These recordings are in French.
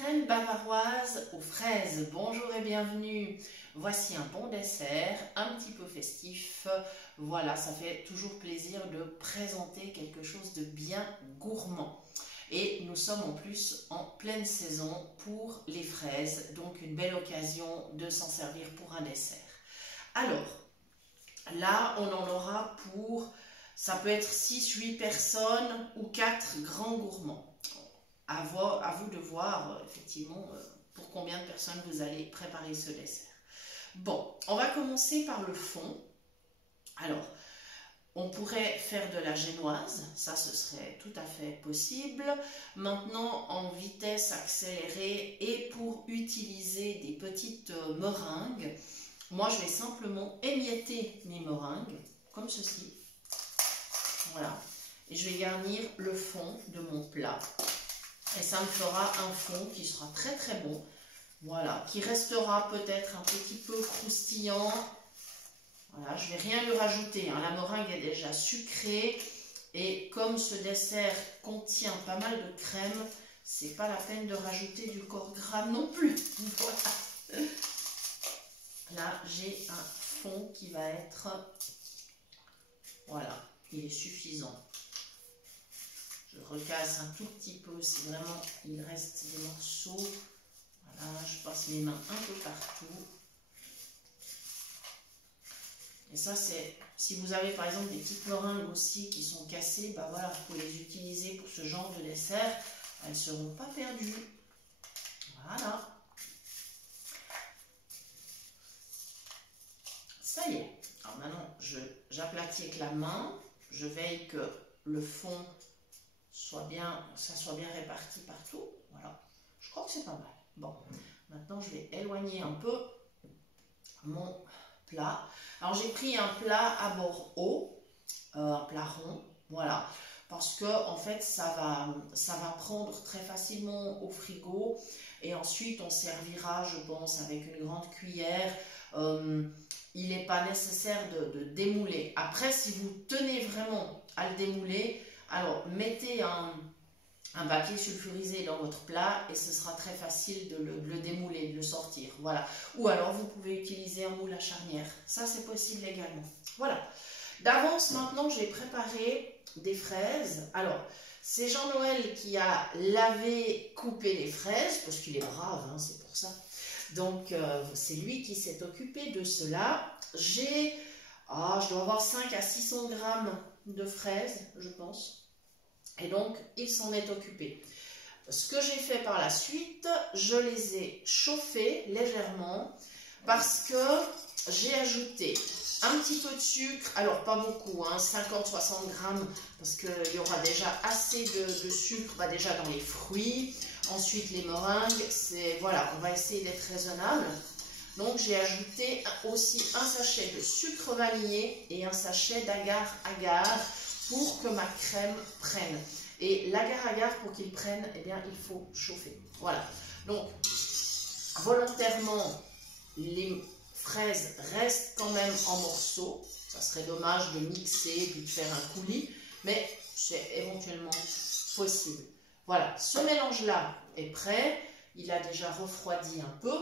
Crème bavaroise aux fraises, bonjour et bienvenue. Voici un bon dessert, un petit peu festif. Voilà, ça fait toujours plaisir de présenter quelque chose de bien gourmand. Et nous sommes en plus en pleine saison pour les fraises, donc une belle occasion de s'en servir pour un dessert. Alors, là, on en aura pour, ça peut être 6-8 personnes ou 4 grands gourmands. À vous de voir effectivement pour combien de personnes vous allez préparer ce dessert. Bon, on va commencer par le fond. Alors, on pourrait faire de la génoise, ça ce serait tout à fait possible. Maintenant, en vitesse accélérée et pour utiliser des petites meringues, moi je vais simplement émietter mes meringues, comme ceci. Voilà. Et je vais garnir le fond de mon plat. Et ça me fera un fond qui sera très très bon. Voilà, qui restera peut-être un petit peu croustillant. Voilà, je ne vais rien lui rajouter, hein. La meringue est déjà sucrée. Et comme ce dessert contient pas mal de crème, c'est pas la peine de rajouter du corps gras non plus. Voilà. Là, j'ai un fond qui va être... Voilà, il est suffisant. Je recasse un tout petit peu si vraiment il reste des morceaux. Voilà, je passe mes mains un peu partout. Et ça, c'est, si vous avez par exemple des petites meringues aussi qui sont cassées, bah voilà, vous pouvez les utiliser pour ce genre de dessert. Elles ne seront pas perdues. Voilà. Ça y est. Alors maintenant, j'aplatis avec la main. Je veille que le fond soit bien réparti partout. Voilà. Je crois que c'est pas mal. Bon, maintenant je vais éloigner un peu mon plat. Alors j'ai pris un plat à bord haut, un plat rond, voilà, parce que en fait ça va prendre très facilement au frigo et ensuite on servira, je pense, avec une grande cuillère. Il n'est pas nécessaire de démouler. Après, si vous tenez vraiment à le démouler, alors mettez un papier sulfurisé dans votre plat et ce sera très facile de le démouler, de le sortir. Voilà. Ou alors vous pouvez utiliser un moule à charnière. Ça, c'est possible également. Voilà. D'avance, maintenant, j'ai préparé des fraises. Alors, c'est Jean-Noël qui a lavé, coupé les fraises, parce qu'il est brave, hein, c'est pour ça. Donc, c'est lui qui s'est occupé de cela. J'ai, je dois avoir 5 à 600 grammes de fraises, je pense. Et donc, il s'en est occupé. Ce que j'ai fait par la suite, je les ai chauffés légèrement parce que j'ai ajouté un petit peu de sucre. Alors, pas beaucoup, hein, 50-60 grammes parce qu'il y aura déjà assez de sucre déjà dans les fruits. Ensuite, les meringues, voilà, on va essayer d'être raisonnable. Donc, j'ai ajouté aussi un sachet de sucre vanillé et un sachet d'agar-agar pour que ma crème prenne. Et l'agar-agar, pour qu'il prenne, eh bien, il faut chauffer. Voilà. Donc, volontairement, les fraises restent quand même en morceaux. Ça serait dommage de mixer puis de faire un coulis, mais c'est éventuellement possible. Voilà, ce mélange-là est prêt. Il a déjà refroidi un peu.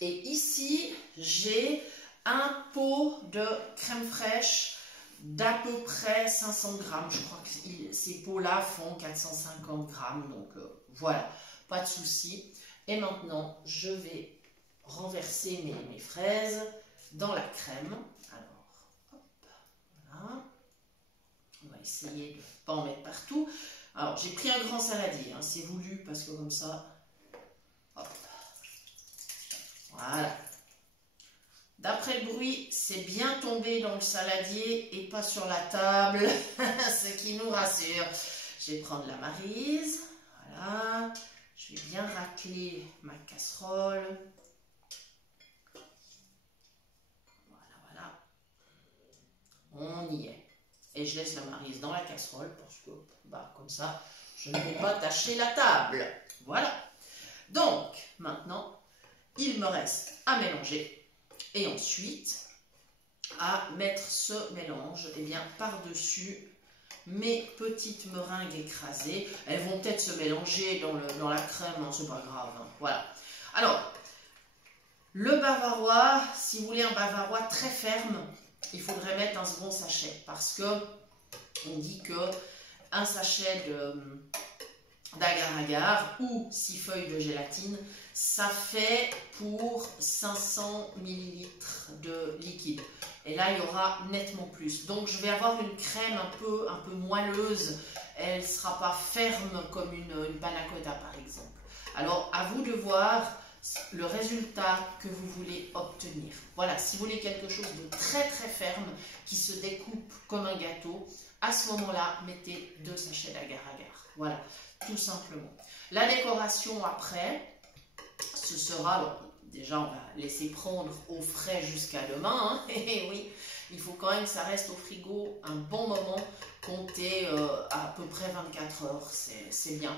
Et ici, j'ai un pot de crème fraîche d'à peu près 500 grammes. Je crois que ces pots-là font 450 grammes. Donc voilà, pas de souci. Et maintenant, je vais renverser mes fraises dans la crème. Alors, hop, voilà. On va essayer de ne pas en mettre partout. Alors, j'ai pris un grand saladier, hein, c'est voulu parce que comme ça, hop, voilà. D'après le bruit, c'est bien tombé dans le saladier et pas sur la table, ce qui nous rassure. Je vais prendre la maryse, voilà. Je vais bien racler ma casserole. Voilà, voilà. On y est. Et je laisse la maryse dans la casserole parce que, comme ça, je ne vais pas tacher la table. Voilà. Donc, maintenant, il me reste à mélanger. Et ensuite, à mettre ce mélange par-dessus mes petites meringues écrasées. Elles vont peut-être se mélanger dans la crème, hein, c'est pas grave. Hein. Voilà. Alors, le bavarois, si vous voulez un bavarois très ferme, il faudrait mettre un second sachet parce que on dit que un sachet d'agar-agar ou 6 feuilles de gélatine, ça fait pour 500 ml de liquide. Et là, il y aura nettement plus. Donc, je vais avoir une crème un peu moelleuse. Elle ne sera pas ferme comme une panna cotta, par exemple. Alors, à vous de voir le résultat que vous voulez obtenir. Voilà, si vous voulez quelque chose de très très ferme, qui se découpe comme un gâteau, à ce moment-là, mettez 2 sachets d'agar-agar. Voilà, tout simplement. La décoration après, ce sera, alors, déjà on va laisser prendre au frais jusqu'à demain, hein, et oui, il faut quand même que ça reste au frigo un bon moment, comptez à peu près 24 heures, c'est bien.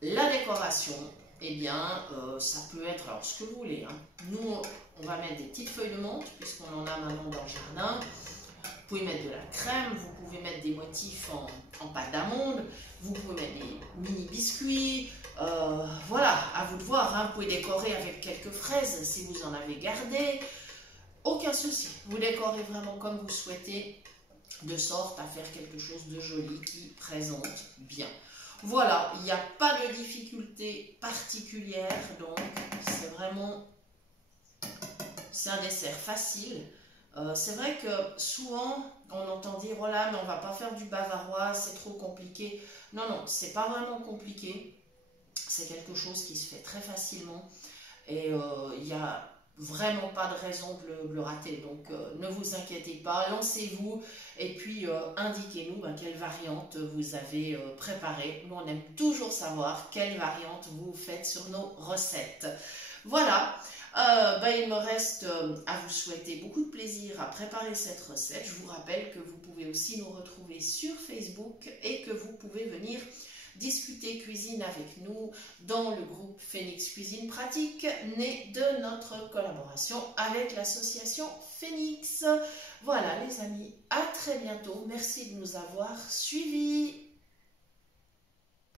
La décoration, eh bien, ça peut être, alors ce que vous voulez, hein. Nous, on va mettre des petites feuilles de menthe, puisqu'on en a maintenant dans le jardin. Vous pouvez mettre de la crème, vous pouvez mettre des motifs en pâte d'amande, vous pouvez mettre des mini biscuits, voilà, à vous de voir, hein. Vous pouvez décorer avec quelques fraises si vous en avez gardé, aucun souci, vous décorez vraiment comme vous souhaitez, de sorte à faire quelque chose de joli qui présente bien. Voilà, il n'y a pas de difficulté particulière, donc c'est vraiment, c'est un dessert facile. C'est vrai que souvent on entend dire oh là mais on va pas faire du bavarois, c'est trop compliqué. Non, non, c'est pas vraiment compliqué, c'est quelque chose qui se fait très facilement et il n'y a vraiment pas de raison de le rater. Donc ne vous inquiétez pas, lancez-vous et puis indiquez-nous quelle variante vous avez préparée. Nous on aime toujours savoir quelle variante vous faites sur nos recettes. Voilà. Il me reste à vous souhaiter beaucoup de plaisir à préparer cette recette. Je vous rappelle que vous pouvez aussi nous retrouver sur Facebook et que vous pouvez venir discuter cuisine avec nous dans le groupe Phoenix Cuisine Pratique, né de notre collaboration avec l'association Phoenix. Voilà les amis, à très bientôt. Merci de nous avoir suivis.